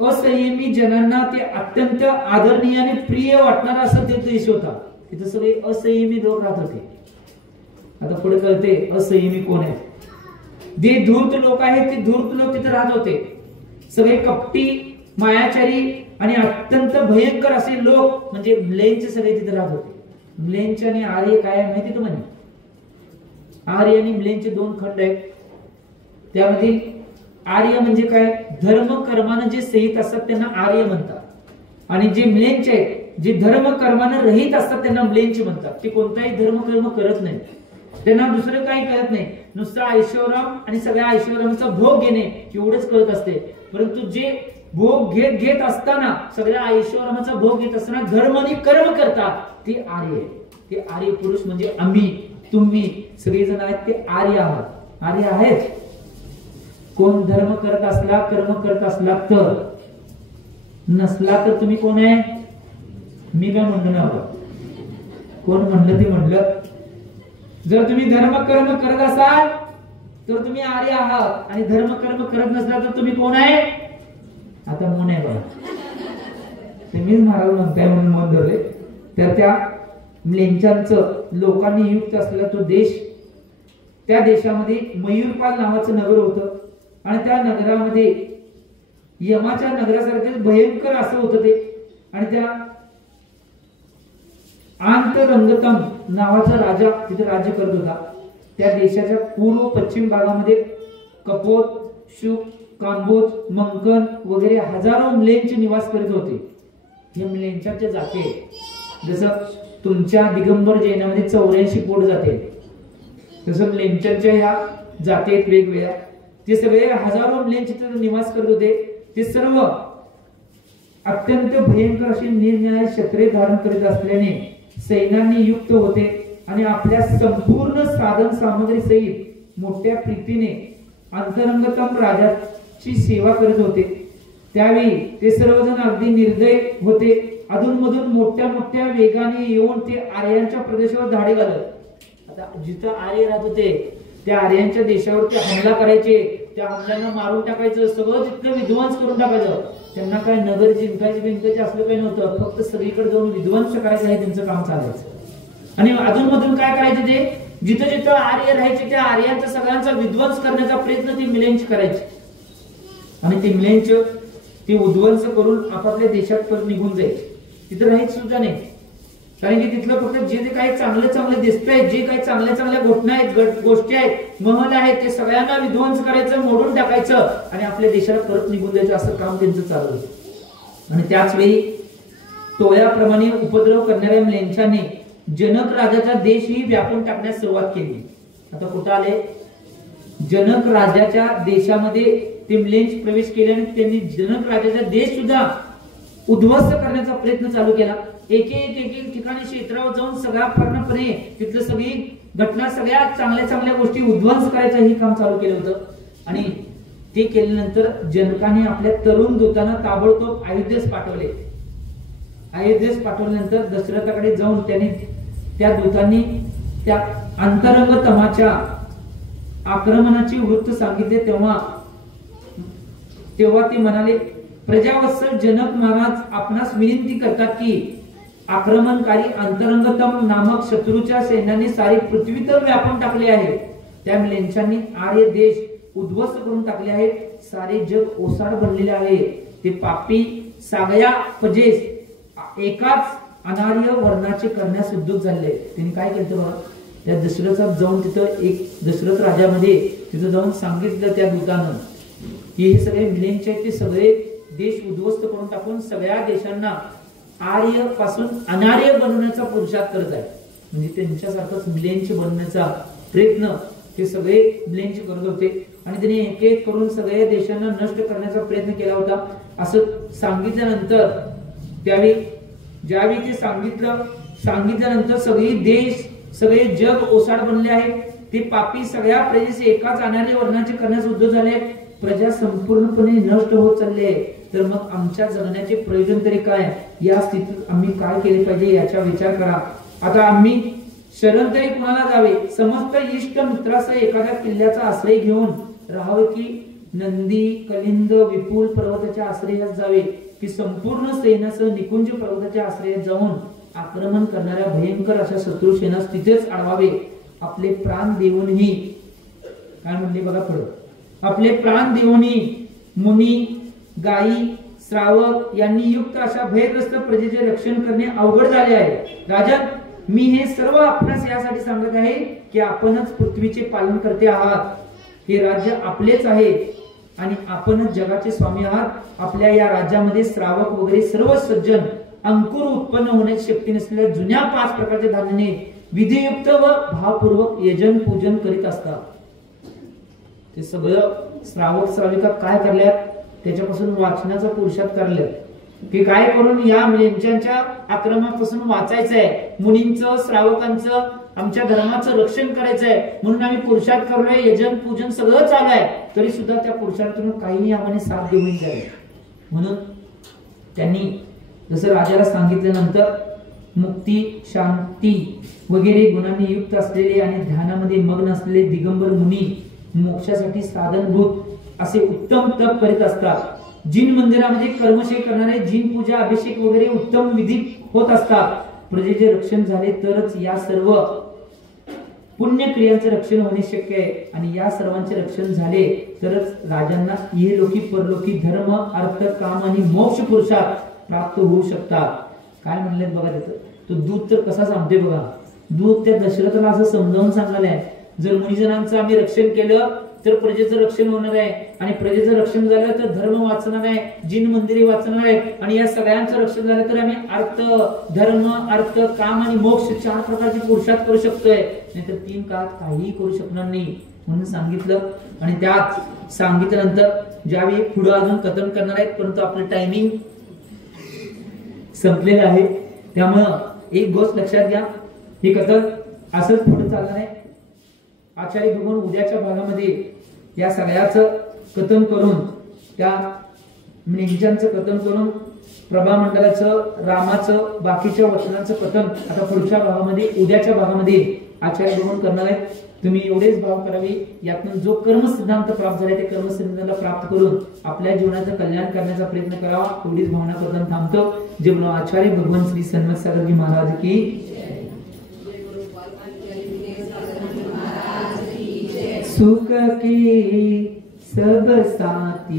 असंयमी जनांना ते अत्यंत आदरणीय आणि प्रिय वाटणारा असा ते देश होता. तिथे सगळे असंयमी लोक राहत होते. आता पुढे कळते असंयमी कोण आहे. जे धूर्त लोक आहेत ते धूर्त लोक तिथे राहत होते. सगळे कपटी, मायाचारी आणि अत्यंत भयंकर असे लोक म्हणजे म्लेंच सगळे तिथे राहत होते. म्लेंच आणि आर्य काय माहिती तुम्हाला? आर्य आणि म्लेंचे दोन खंड आहेत. त्यामध्ये आर्य म्हणजे काय, धर्म कर्मानं जे सहित असतात त्यांना आर्य म्हणतात. आणि जे म्लेंच आहेत, जे धर्म कर्मानं रहित असतात त्यांना म्लेंच म्हणतात. ते कोणताही धर्म कर्म करत नाही, त्यांना दुसरं काही कळत नाही, नुसतं ऐश्वराम आणि सगळ्या ऐश्वरामचा भोग घेणे एवढंच कळत असते. परंतु जे भोग घेत असताना, सगळ्या ऐश्वरामाचा भोग घेत असताना धर्म आणि कर्म करतात ते आर्य. ते आर्य पुरुष म्हणजे आम्ही, तुम्ही सगळेजण आहेत ते आर्य आहात. आर्य आहेत. कोण धर्म करत असला, कर्म करत असला तर, नसला तर तुम्ही कोण आहे? मी काय म्हणलं ना, कोण म्हणलं ते म्हणलं. जर तुम्ही धर्म कर्म करत असाल तर तुम्ही आर्य आहात, आणि धर्म कर्म करत नसला तर तुम्ही कोण आहे? आता मन आहे बघा, तुम्हीच महाराज म्हणताय म्हणून मन धरले. तर त्या म्लेंचांचं लोकांनी युक्त असलेला तो देश, त्या देशामध्ये मयूरपाल नावाचं नगर होतं. आणि त्या नगरामध्ये यमाच्या नगरासारखे भयंकर असं होतं ते. आणि त्या आंतरंगतम नावाचा राजा तिथे राज्य करत होता. त्या देशाच्या पूर्व पश्चिम भागामध्ये कपोत, शुक, कांबोज, मंकन वगैरे हजारो म्लेंच निवास करीत होते. हे म्लेंचाच्या जाती आहेत. जसं तुमच्या दिगंबर जैनामध्ये 84 पोट जाते, तसं म्लेंचाच्या ह्या जाती आहेत वेगवेगळ्या. ते सगळे हजारो म्लेंच तिथे निवास करत होते. ते सर्व अत्यंत भयंकर अशी निरनिराळी शस्त्रे धारण करीत असल्याने सैन्याने युक्त होते आणि आपल्या संपूर्ण साधन सामग्री सहित मोठ्या प्रीतीने अंतरंगतम राजाची सेवा करीत होते. त्यावेळी ते सर्वजण अगदी निर्दय होते. अधूनमधून मोठ्या मोठ्या वेगाने येऊन ते आर्यांच्या प्रदेशावर धाडी घालत. आता जिथं आर्य राहत होते त्या आर्यांच्या देशावर ते हमला करायचे, त्या हमल्यांना मारून टाकायचं, सगळं तिथलं विध्वंस करून टाकायचं. त्यांना काय नगर जिंकायचे बिंकायचे असलं काही नव्हतं, फक्त सगळीकडे जाऊन विध्वंस करायचं हे त्यांचं काम चालायचं. आणि अधूनमधून काय करायचे, ते जिथं जिथं आर्य राहायचे त्या आर्यांचा सगळ्यांचा विध्वंस करण्याचा प्रयत्न ते मिलेंच करायचे. आणि ते मिलेंच ते उध्वंस करून आपापल्या देशात परत निघून जायचे. तिथं राहायचं सुद्धा नाही, कारण की तिथलं फक्त जे काही चांगले चांगले दिसतंय, जे काही चांगल्या चांगल्या घटना आहेत, गोष्टी आहेत, महल आहेत, ते सगळ्यांना विध्वंस करायचं, मोडून टाकायचं आणि आपल्या देशाला परत निघून द्यायचं, असं काम त्यांचं चालू होतं. आणि त्याच वेळी टोळ्याप्रमाणे उपद्रव करणाऱ्या म्लेंचाने जनक राजाचा देशही व्यापून टाकण्यास सुरुवात केली. आता कुठं आले, जनक राजाच्या देशामध्ये ते म्लेंच प्रवेश केल्याने त्यांनी जनक राजाचा देश सुद्धा उद्ध्वस्त करण्याचा प्रयत्न चालू केला. एक एक ठिकाणी क्षेत्रावर जाऊन सगळ्या पूर्णपणे तिथलं सगळी घटना, सगळ्या चांगल्या चांगल्या गोष्टी उद्ध्वंस करायचं हे काम चालू केलं होतं. आणि ते केल्यानंतर जनकाने आपल्या तरुण दूतांना ताबडतोब अयोध्येस पाठवले. अयोध्येस पाठवल्यानंतर दशरथाकडे जाऊन त्यांनी त्या दूतांनी त्या अंतरंगतमाच्या आक्रमणाचे वृत्त सांगितले. तेव्हा ते म्हणाले, प्रजावत्सल जनक महाराज आपणास विनंती करतात की आक्रमणकारी अंतरंगतम नामक शत्रूच्या सैन्याने सारी पृथ्वी तर व्यापून टाकले आहे. त्या म्लेंचांनी आर्य देश उद्ध्वस्त करून टाकले आहेत. सारे जग ओसाड बनलेले आहे. ते पापी सागया पजेस एकाच अनार्य वर्णाचे करण्यास उद्योग झाले. त्यांनी काय केलं बघा, त्या दशरथात जाऊन तिथं एक दशरथ राजामध्ये तिथं जाऊन सांगितलं त्या दूतानं की हे सगळे मिलेंचे ते सगळे देश उद्ध्वस्त करून टाकून सगळ्या देशांना आर्य पासून अनार्य बनवण्याचा पुरुषार्थ करत आहे. म्हणजे त्यांच्यासारखंच मिलेंच बनण्याचा प्रयत्न ते सगळे मिलेंच करत होते. आणि त्यांनी एक एक करून सगळ्या देशांना नष्ट करण्याचा प्रयत्न केला होता. असं सांगितल्यानंतर त्यावेळी ज्यावेळी ते सांगितल्यानंतर सगळे देश सगळे जग ओसाड बनले आहे. ते पापी सगळ्या प्रजेचे एकाच अनार्य वर्णाचे करण्यास उद्योग झाले. प्रजा संपूर्णपणे नष्ट होत चालली आहे. तर मग आमच्या जगण्याचे प्रयोजन तरी काय, या स्थितीत आम्ही काय केले पाहिजे याचा विचार करा. आता आम्ही शरण तरी कुणाला जावे, समस्त इष्ट मित्रासह एखाद्या किल्ल्याचा आश्रय घेऊन राहावे की नंदी कलिंद विपुल पर्वताच्या आश्रयात जावे की संपूर्ण सैन्यासह निकुंज पर्वताच्या आश्रयात जाऊन आक्रमण करणाऱ्या भयंकर अशा शत्रू सेनास तिथेच अडवावे. आपले प्राण देऊनही काय म्हणले बघा पुढे, आपले प्राण देऊनही मुनी गायी श्रावक यांनी युक्त अशा भयग्रस्त प्रजेचे रक्षण करणे अवघड झाले आहे. राजन, मी हे सर्व आपणास यासाठी सांगत आहे की आपणच पृथ्वीचे पालन करते आहात. हे राज्य आपलेच आहे आणि आपणच जगाचे स्वामी आहात. आपल्या या राज्यामध्ये श्रावक वगैरे सर्व सज्जन अंकुर उत्पन्न होण्याची शक्ती नसलेल्या जुन्या 5 प्रकारच्या धान्याने विधियुक्त व भावपूर्वक यजन पूजन करीत असतात. ते सगळं श्रावक श्राविका काय करल्यात, त्याच्यापासून वाचण्याचा पुरुषार्थ करल्यात की काय करून या म्लेंचांच्या आक्रमणापासून वाचायचंय, मुनींचं श्रावकांचं आमच्या धर्माचं रक्षण करायचंय म्हणून आम्ही पुरुषार्थ करलोय. यजन पूजन सगळं चालू आहे, तरी सुद्धा त्या पुरुषार्थातून काही आम्हाला साथ देऊन जाईल. म्हणून त्यांनी जसं राजाला सांगितल्यानंतर मुक्ती शांती वगैरे गुणांनी युक्त असलेले आणि ध्यानामध्ये मग्न असलेले दिगंबर मुनी मोक्षासाठी साधनभूत असे उत्तम तप करीत असतात. जिन मंदिरामध्ये कर्मशय करणारे जिन पूजा अभिषेक वगैरे उत्तम विधी होत असतात. प्रजेचे रक्षण झाले तरच या सर्व पुण्यक्रियांचे रक्षण होणे शक्य आहे. आणि या सर्वांचे रक्षण झाले तरच राजांना इहलोकी परलोकी धर्म अर्थ काम आणि मोक्ष पुरुषार्थ प्राप्त होऊ शकतात. काय म्हणले बघा तिथं, तो दूत तर कसा सांगते बघा. दूत त्या दशरथाला असं समजावून सांगायला, जर मुनिजनांचं आम्ही रक्षण केलं तर प्रजेचं रक्षण होणार आहे, आणि प्रजेचं रक्षण झालं तर धर्म वाचणार आहे, जिन मंदिरे वाचणार आहे, आणि या सगळ्यांचं रक्षण झालं तर आम्ही अर्थ, धर्म, अर्थ, काम आणि मोक्ष 4 प्रकारचे पुरुषार्थ करू शकतोय, नाहीतर 3 काळात काहीही करू शकणार नाही म्हणून सांगितलं. आणि त्यात सांगितल्यानंतर ज्यावेळी पुढे अजून कथन करणार आहेत, परंतु आपलं टायमिंग संपलेलं आहे, त्यामुळं एक गोष्ट लक्षात घ्या, हे कथन असंच पुढे चालणार आहे. आचार्य भगवान उद्याच्या भागामध्ये या सगळ्याचं कथन करून, त्या निंजांचं कथन करून, प्रभामंडलाचं, रामाचं, बाकीच्या वचनांचं कथन आता पुढच्या भागामध्ये, उद्याच्या भागामध्ये आचार्य भगवान करणार आहेत. तुम्ही एवढेच भाव करावे, यातून जो कर्म सिद्धांत प्राप्त झाला ते कर्म सिद्धांताला प्राप्त करून आपल्या जीवनाचं कल्याण करण्याचा प्रयत्न करावा, एवढीच भावना करून थांबतो. जे बोलो आचार्य भगवान श्री सन्मत सागरजी महाराज की सुख के सब साथी।